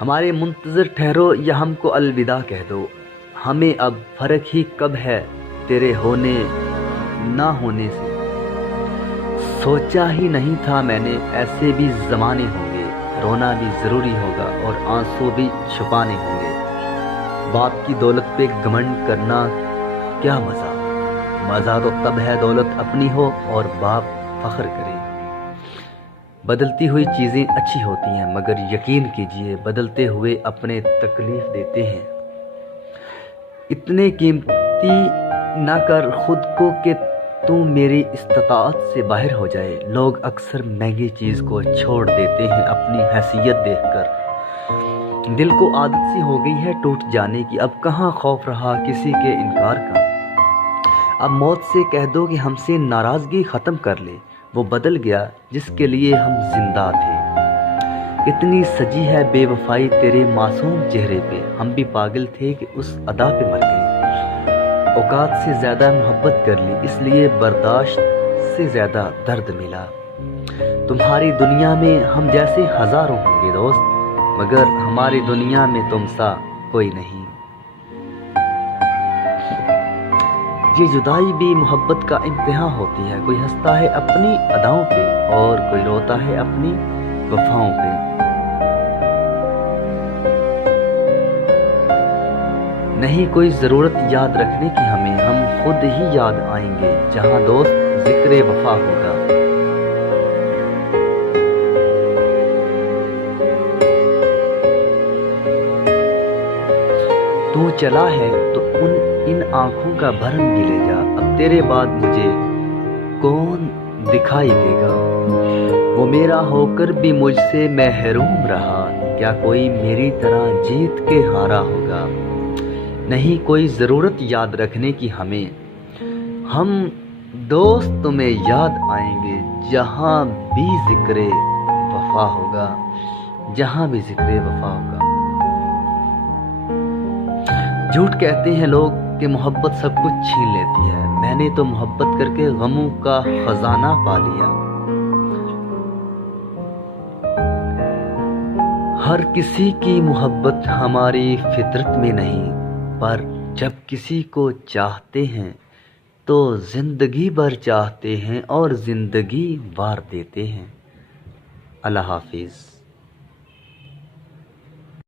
ہمارے منتظر ٹھہرو یا ہم کو الوداع کہہ دو، ہمیں اب فرق ہی کب ہے تیرے ہونے نہ ہونے سے۔ سوچا ہی نہیں تھا میں نے ایسے بھی زمانے ہوں گے، رونا بھی ضروری ہوگا اور آنسو بھی چھپانے ہوں گے۔ باپ کی دولت پہ گھمنڈ کرنا کیا مزہ، مزہ تو تب ہے دولت اپنی ہو اور باپ فخر کرے۔ بدلتی ہوئی چیزیں اچھی ہوتی ہیں مگر یقین کیجئے بدلتے ہوئے اپنے تکلیف دیتے ہیں۔ اتنے قیمتی نہ کر خود کو کہ تو میری استطاعت سے باہر ہو جائے۔ لوگ اکثر مہنگی چیز کو چھوڑ دیتے ہیں اپنی حیثیت دیکھ کر۔ دل کو عادت سی ہو گئی ہے ٹوٹ جانے کی، اب کہاں خوف رہا کسی کے انکار کا۔ اب موت سے کہہ دو کہ ہم سے ناراضگی ختم کر لے، وہ بدل گیا جس کے لیے ہم زندہ تھے۔ اتنی سجی ہے بے وفائی تیرے معصوم چہرے پہ، ہم بھی پاگل تھے کہ اس ادا پہ مر گئے۔ اوقات سے زیادہ محبت کر لی اس لیے برداشت سے زیادہ درد ملا۔ تمہاری دنیا میں ہم جیسے ہزاروں ہوں گے دوست، مگر ہماری دنیا میں تم سا کوئی نہیں۔ یہ جدائی بھی محبت کا امتحان ہوتی ہے، کوئی ہنستا ہے اپنی اداؤں پہ اور کوئی روتا ہے اپنی وفاؤں پہ۔ نہیں کوئی ضرورت یاد رکھنے کی ہمیں، ہم خود ہی یاد آئیں گے جہاں دوست ذکر وفا ہوگا۔ تو چلا ہے تو ان آنکھوں کا بھرم بھی لے جا، اب تیرے بعد مجھے کون دکھائی دے گا۔ وہ میرا ہو کر بھی مجھ سے محروم رہا، کیا کوئی میری طرح جیت کے ہارا ہوگا۔ نہیں کوئی ضرورت یاد رکھنے کی ہمیں، ہم دوست تمہیں یاد آئیں گے جہاں بھی ذکر وفا ہوگا، جہاں بھی ذکر وفا ہوگا۔ جھوٹ کہتے ہیں لوگ کہ محبت سب کچھ چھین لیتی ہے، میں نے تو محبت کر کے غموں کا خزانہ پا لیا۔ ہر کسی کی محبت ہماری فطرت میں نہیں، پر جب کسی کو چاہتے ہیں تو زندگی بھر چاہتے ہیں اور زندگی وار دیتے ہیں۔ اللہ حافظ۔